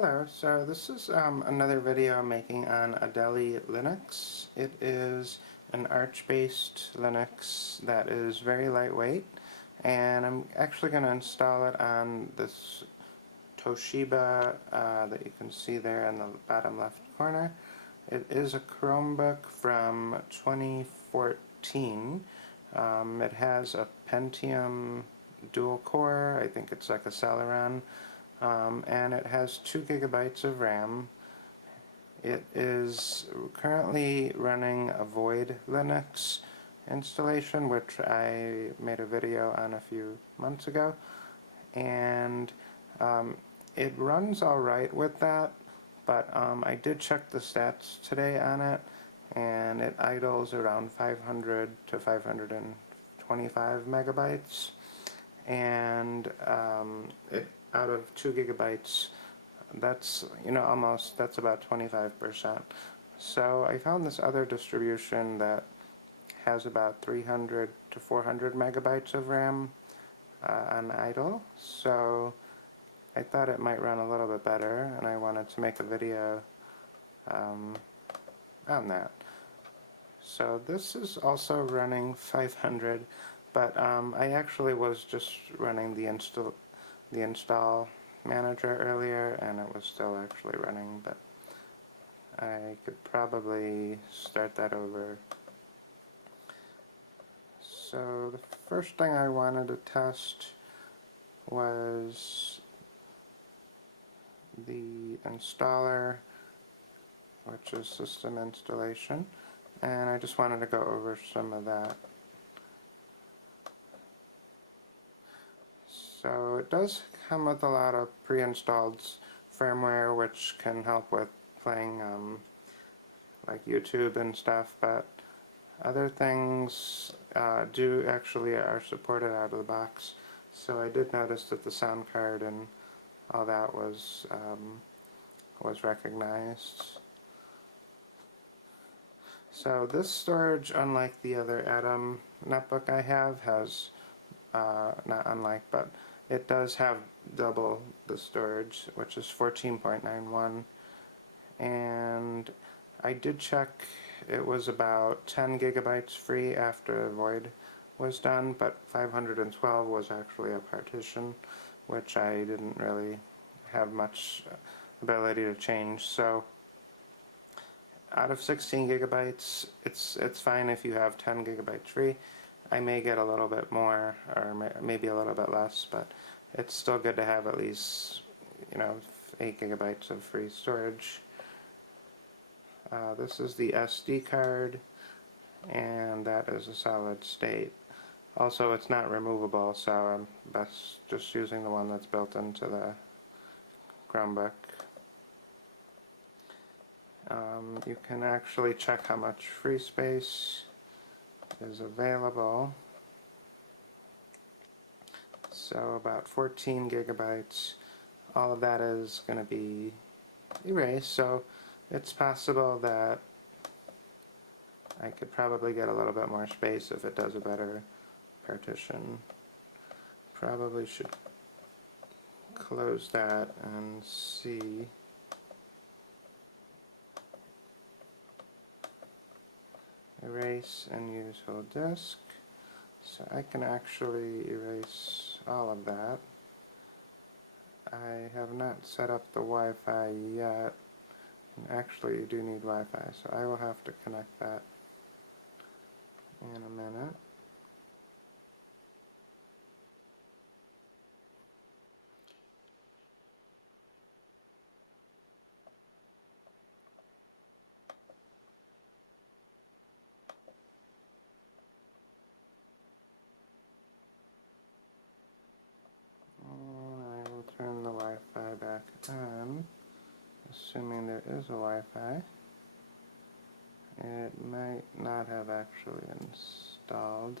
Hello, so this is another video I'm making on Adélie Linux. It is an Arch-based Linux that is very lightweight, and I'm actually going to install it on this Toshiba that you can see there in the bottom left corner. It is a Chromebook from 2014. It has a Pentium dual core, I think it's like a Celeron. And it has 2 gigabytes of RAM. It is currently running a Void Linux installation, which I made a video on a few months ago, and it runs alright with that, but I did check the stats today on it, and it idles around 500 to 525 megabytes, and out of 2 gigabytes, that's that's about 25%. So I found this other distribution that has about 300 to 400 megabytes of RAM on idle, so I thought it might run a little bit better, and I wanted to make a video on that. So this is also running 500, but I actually was just running the install manager earlier, and it was still actually running, but I could probably start that over. So the first thing I wanted to test was the installer, which is system installation, and I just wanted to go over some of that. So it does come with a lot of pre-installed firmware, which can help with playing like YouTube and stuff, but other things are supported out of the box. So I did notice that the sound card and all that was recognized. So this storage, unlike the other Atom netbook I have, has not unlike, but it does have double the storage, which is 14.91, and I did check, it was about 10 gigabytes free after Void was done, but 512 was actually a partition, which I didn't really have much ability to change. So out of 16 gigabytes, it's fine if you have 10 gigabytes free. I may get a little bit more, or maybe a little bit less, but it's still good to have at least 8 gigabytes of free storage. This is the SD card, and that is a solid state. Also, it's not removable, so I'm best just using the one that's built into the Chromebook. You can actually check how much free space is available. So about 14 gigabytes. All of that is going to be erased, so it's possible that I could probably get a little bit more space if it does a better partition. Probably should close that and see. Erase and use whole disk. So I can actually erase all of that. I have not set up the Wi-Fi yet. And actually you do need Wi-Fi, so I will have to connect that in a minute. And I will turn the Wi-Fi back on, assuming there is a Wi-Fi. It might not have actually installed.